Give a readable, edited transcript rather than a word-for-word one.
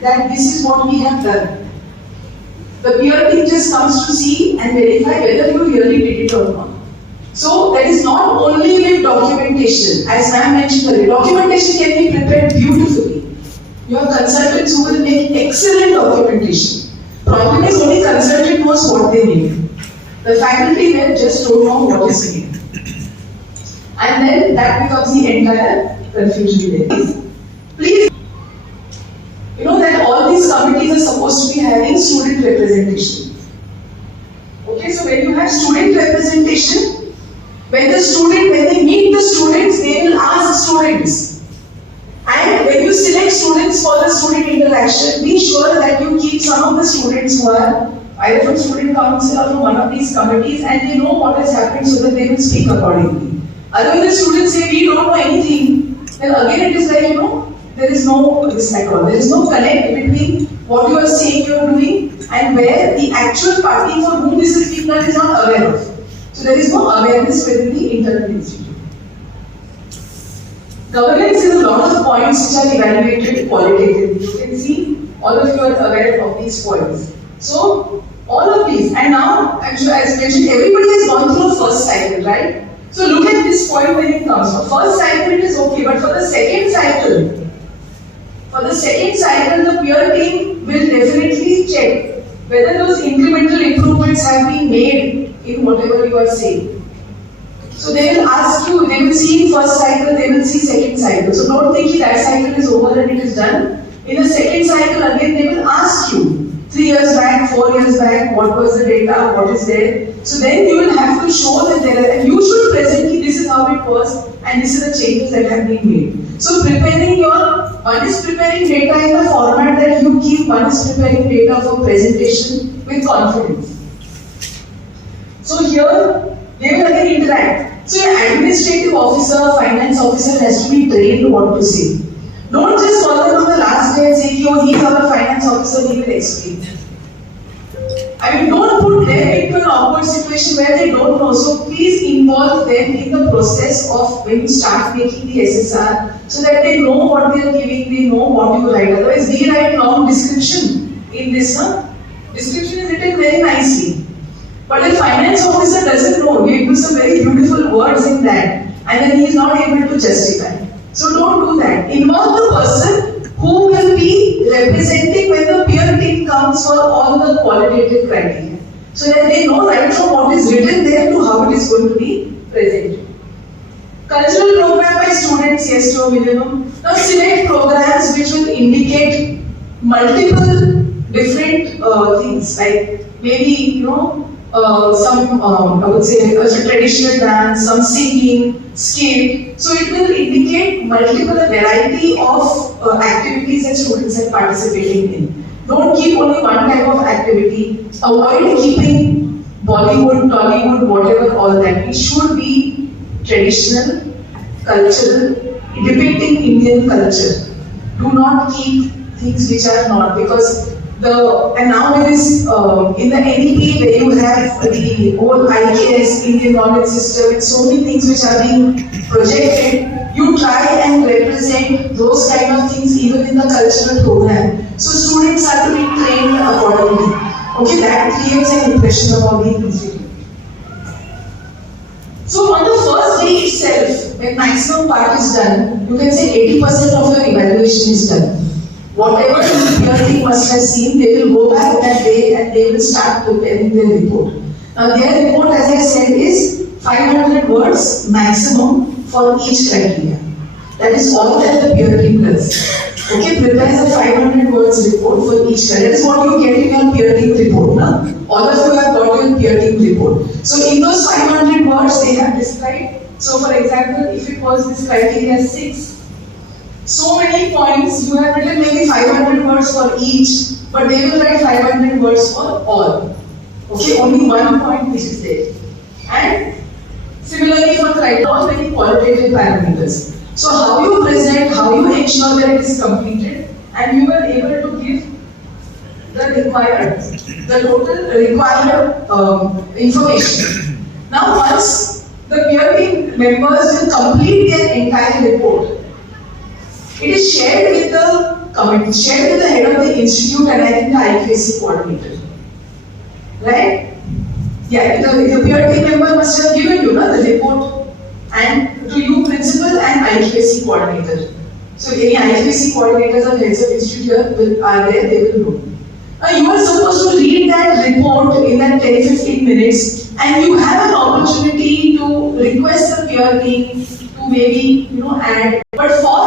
that this is what we have done. The peer team just comes to see and verify whether you really did it or not. So that is not only with documentation, as ma'am mentioned earlier. Documentation can be prepared beautifully. You have consultants who will make excellent documentation. Problem is only consultant knows what they need. The faculty then just don't know what is needed. And then that becomes the entire confusion there. Please, you know that all these committees are supposed to be having student representation. Okay, so when you have student representation, when they meet the students, they will ask students. And when you select students for the student interaction, be sure that you keep some of the students who are either from student council or from one of these committees and they know what has happened so that they will speak accordingly. Otherwise, the students say, we don't know anything. Then again, it is like, there is no this at all. There is no connect between what you are saying you are doing and where the actual party for whom this is being done is not aware of. So there is no awareness within the internal institute. Governance is a lot of points which are evaluated qualitatively. You can see all of you are aware of these points. So all of these, and now I'm sure as mentioned, everybody has gone through a first cycle, right? So look at this point when it comes. For first cycle it is okay, but for the second cycle, the peer team will definitely check whether those incremental improvements have been made in whatever you are saying. So they will ask you, they will see in first cycle, they will see second cycle. So don't think that cycle is over and it is done. In the second cycle again they will ask you, 3 years back, 4 years back, what was the data, what is there. So then you will have to show that there are, and you should present this is how it was and this is the changes that have been made. So one is preparing data in the format that you keep, one is preparing data for presentation with confidence. So here, they will again interact. So your administrative officer, finance officer has to be trained what to say. Don't just call them on the last day and say, oh, he's our finance officer, he will explain. I mean, don't put them into an awkward situation where they don't know. So please involve them in the process of when you start making the SSR so that they know what they are giving, they know what you write. Otherwise, we write long description in this. Description is written very nicely. But a finance officer doesn't know. We use some very beautiful words in that and then he is not able to justify. So don't do that. Involve the person who will be representing when the peer team comes for all the qualitative criteria. So that they know right from what is written there to how it is going to be presented. Cultural program by students, yes to a minimum. Now select programs which will indicate multiple different things like maybe, some, I would say, a traditional dance, some singing, skate. So it will indicate multiple variety of activities that students are participating in. Don't keep only one type of activity. Avoid keeping Bollywood, Tollywood, whatever, all that. It should be traditional, cultural, depicting Indian culture. Do not keep things which are not, because and now there is in the NEP where you have the whole IKS, Indian Knowledge System, and so many things which are being projected. You try and represent those kind of things even in the cultural program. So students are to be trained accordingly. Okay, that creates an impression about the institute. So on the first day itself, when maximum part is done, you can say 80% of your evaluation is done. Whatever the peer team must have seen, they will go back that day and they will start preparing their report. Now their report, as I said, is 500 words maximum for each criteria. That is all that the peer team does. Okay, prepares a 500 words report for each criteria. That is what you get in your peer team report. Now, all of you have got your peer team report. So in those 500 words, they have described. So for example, if it was this criteria 6, so many points, you have written maybe 500 words for each, but they will write 500 words for all. Okay, only one point which is there. And similarly for criteria, all very qualitative parameters. So how you present, how you ensure that it is completed, and you are able to give the total required information. Now once the peer team members will complete their entire report, it is shared with the committee, shared with the head of the institute and I think the IQAC coordinator. Right? Yeah, the peer team member must have given you the report, and to you principal and IQAC coordinator. So any IQAC coordinators or heads of institute here are there, they will know. You are supposed to read that report in that 10-15 minutes, and you have an opportunity to request the peer team to maybe add. But for